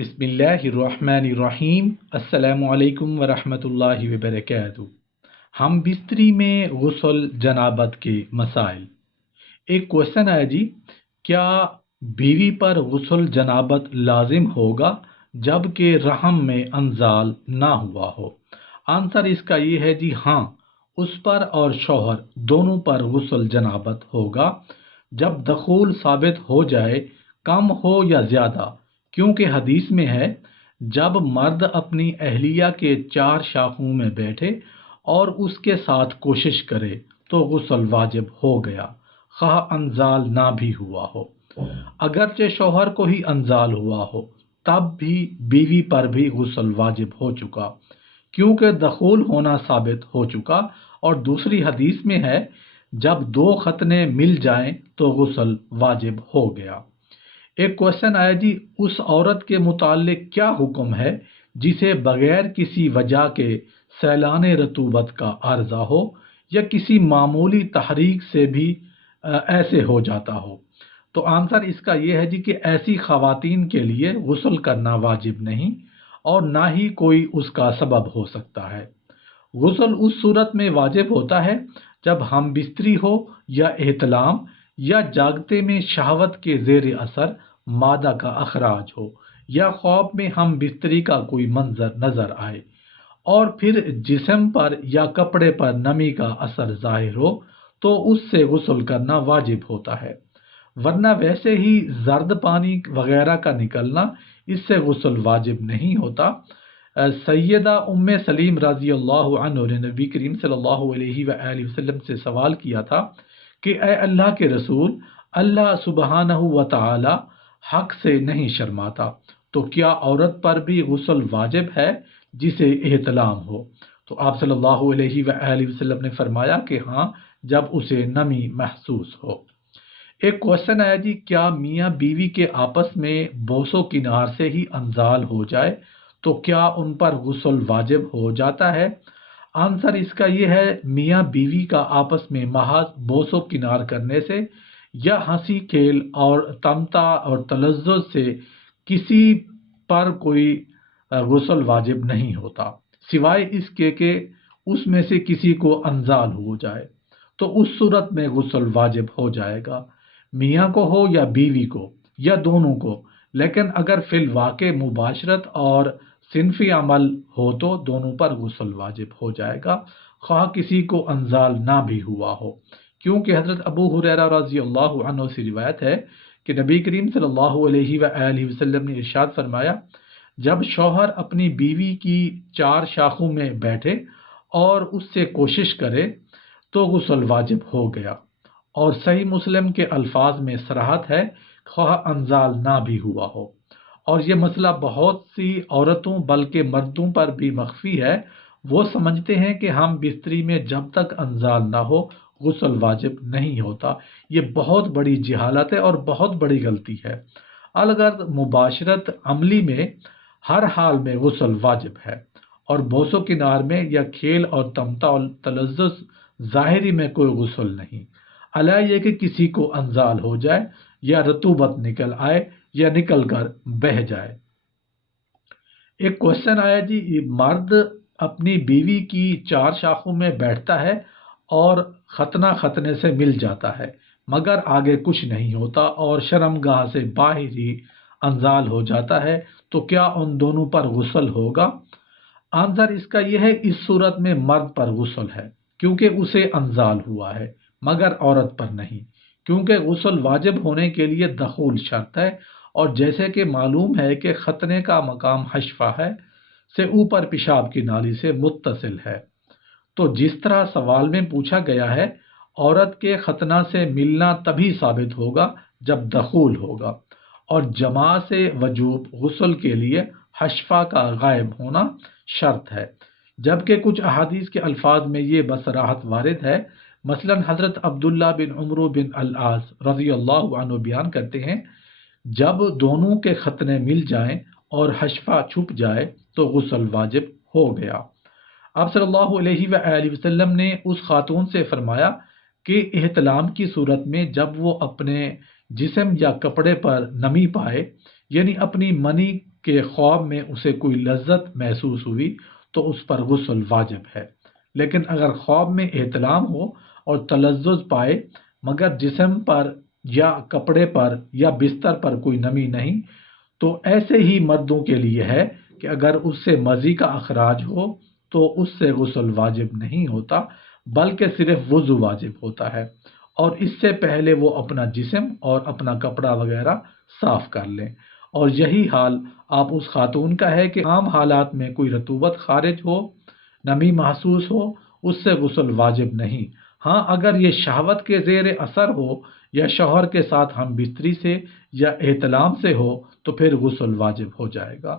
بسم اللہ الرحمن الرحیم۔ السلام علیکم ورحمۃ اللہ وبرکاتہ۔ ہم بستری میں غسل جنابت کے مسائل۔ ایک کوشچن ہے جی، کیا بیوی پر غسل جنابت لازم ہوگا جب کہ رحم میں انزال نہ ہوا ہو؟ آنسر اس کا یہ ہے جی ہاں، اس پر اور شوہر دونوں پر غسل جنابت ہوگا جب دخول ثابت ہو جائے، کم ہو یا زیادہ، کیونکہ حدیث میں ہے جب مرد اپنی اہلیہ کے چار شاخوں میں بیٹھے اور اس کے ساتھ کوشش کرے تو غسل واجب ہو گیا، خواہ انزال نہ بھی ہوا ہو۔ اگرچہ شوہر کو ہی انزال ہوا ہو تب بھی بیوی پر بھی غسل واجب ہو چکا، کیونکہ دخول ہونا ثابت ہو چکا، اور دوسری حدیث میں ہے جب دو ختنے مل جائیں تو غسل واجب ہو گیا۔ ایک کوشچن آیا جی، اس عورت کے متعلق کیا حکم ہے جسے بغیر کسی وجہ کے سیلان رطوبت کا عارضہ ہو یا کسی معمولی تحریک سے بھی ایسے ہو جاتا ہو؟ تو آنسر اس کا یہ ہے جی کہ ایسی خواتین کے لیے غسل کرنا واجب نہیں، اور نہ ہی کوئی اس کا سبب ہو سکتا ہے۔ غسل اس صورت میں واجب ہوتا ہے جب ہم بستری ہو یا احتلام یا جاگتے میں شہوت کے زیر اثر مادہ کا اخراج ہو، یا خواب میں ہم بستری کا کوئی منظر نظر آئے، اور پھر جسم پر یا کپڑے پر نمی کا اثر ظاہر ہو تو اس سے غسل کرنا واجب ہوتا ہے، ورنہ ویسے ہی زرد پانی وغیرہ کا نکلنا اس سے غسل واجب نہیں ہوتا۔ سیدہ ام سلیم رضی اللہ عنہ نے نبی کریم صلی اللہ علیہ وآلہ وسلم سے سوال کیا تھا کہ اے اللہ کے رسول، اللہ سبحانہ و تعالی حق سے نہیں شرماتا، تو کیا عورت پر بھی غسل واجب ہے جسے احتلام ہو؟ تو آپ صلی اللہ علیہ وآلہ وسلم نے فرمایا کہ ہاں، جب اسے نمی محسوس ہو۔ ایک کوشچن آیا جی، کیا میاں بیوی کے آپس میں بوس و کنار سے ہی انزال ہو جائے تو کیا ان پر غسل واجب ہو جاتا ہے؟ آنسر اس کا یہ ہے، میاں بیوی کا آپس میں محض بوس و کنار کرنے سے یا ہنسی کھیل اور تمتع اور تلذذ سے کسی پر کوئی غسل واجب نہیں ہوتا، سوائے اس کے کہ اس میں سے کسی کو انزال ہو جائے، تو اس صورت میں غسل واجب ہو جائے گا، میاں کو ہو یا بیوی کو یا دونوں کو۔ لیکن اگر فی الواقع مباشرت اور صنفی عمل ہو تو دونوں پر غسل واجب ہو جائے گا، خواہ کسی کو انزال نہ بھی ہوا ہو، کیونکہ حضرت ابو ہریرہ رضی اللہ عنہ سے روایت ہے کہ نبی کریم صلی اللہ علیہ وآلہ وسلم نے ارشاد فرمایا، جب شوہر اپنی بیوی کی چار شاخوں میں بیٹھے اور اس سے کوشش کرے تو غسل واجب ہو گیا، اور صحیح مسلم کے الفاظ میں صراحت ہے، خواہ انزال نہ بھی ہوا ہو۔ اور یہ مسئلہ بہت سی عورتوں بلکہ مردوں پر بھی مخفی ہے، وہ سمجھتے ہیں کہ ہم بستری میں جب تک انزال نہ ہو غسل واجب نہیں ہوتا۔ یہ بہت بڑی جہالت ہے اور بہت بڑی غلطی ہے۔ الغرض مباشرت عملی میں ہر حال میں غسل واجب ہے، اور بوس و کنار میں یا کھیل اور تمتع و تلذذ ظاہری میں کوئی غسل نہیں، علاوہ یہ کہ کسی کو انزال ہو جائے یا رطوبت نکل آئے یا نکل کر بہہ جائے۔ ایک کوشچن آیا جی، یہ مرد اپنی بیوی کی چار شاخوں میں بیٹھتا ہے اور ختنہ ختنے سے مل جاتا ہے مگر آگے کچھ نہیں ہوتا اور شرمگاہ سے باہر ہی انزال ہو جاتا ہے، تو کیا ان دونوں پر غسل ہوگا؟ آنسر اس کا یہ ہے، اس صورت میں مرد پر غسل ہے کیونکہ اسے انزال ہوا ہے، مگر عورت پر نہیں، کیونکہ غسل واجب ہونے کے لیے دخول شرط ہے، اور جیسے کہ معلوم ہے کہ ختنے کا مقام حشفہ ہے سے اوپر پیشاب کی نالی سے متصل ہے، تو جس طرح سوال میں پوچھا گیا ہے، عورت کے ختنہ سے ملنا تبھی ثابت ہوگا جب دخول ہوگا، اور جماع سے وجوب غسل کے لیے حشفہ کا غائب ہونا شرط ہے، جبکہ کچھ احادیث کے الفاظ میں یہ بصراحت وارد ہے۔ مثلا حضرت عبداللہ بن عمرو بن العاص رضی اللہ عنہ بیان کرتے ہیں، جب دونوں کے ختنے مل جائیں اور حشفہ چھپ جائے تو غسل واجب ہو گیا۔ آپ صلی اللہ علیہ وآلہ وسلم نے اس خاتون سے فرمایا کہ احتلام کی صورت میں جب وہ اپنے جسم یا کپڑے پر نمی پائے، یعنی اپنی منی کہ خواب میں اسے کوئی لذت محسوس ہوئی تو اس پر غسل واجب ہے، لیکن اگر خواب میں احتلام ہو اور تلذذ پائے مگر جسم پر یا کپڑے پر یا بستر پر کوئی نمی نہیں، تو ایسے ہی مردوں کے لیے ہے کہ اگر اس سے مزی کا اخراج ہو تو اس سے غسل واجب نہیں ہوتا بلکہ صرف وضو واجب ہوتا ہے، اور اس سے پہلے وہ اپنا جسم اور اپنا کپڑا وغیرہ صاف کر لیں۔ اور یہی حال آپ اس خاتون کا ہے کہ عام حالات میں کوئی رطوبت خارج ہو، نمی محسوس ہو، اس سے غسل واجب نہیں۔ ہاں اگر یہ شہوت کے زیر اثر ہو یا شوہر کے ساتھ ہم بستری سے یا احتلام سے ہو تو پھر غسل واجب ہو جائے گا۔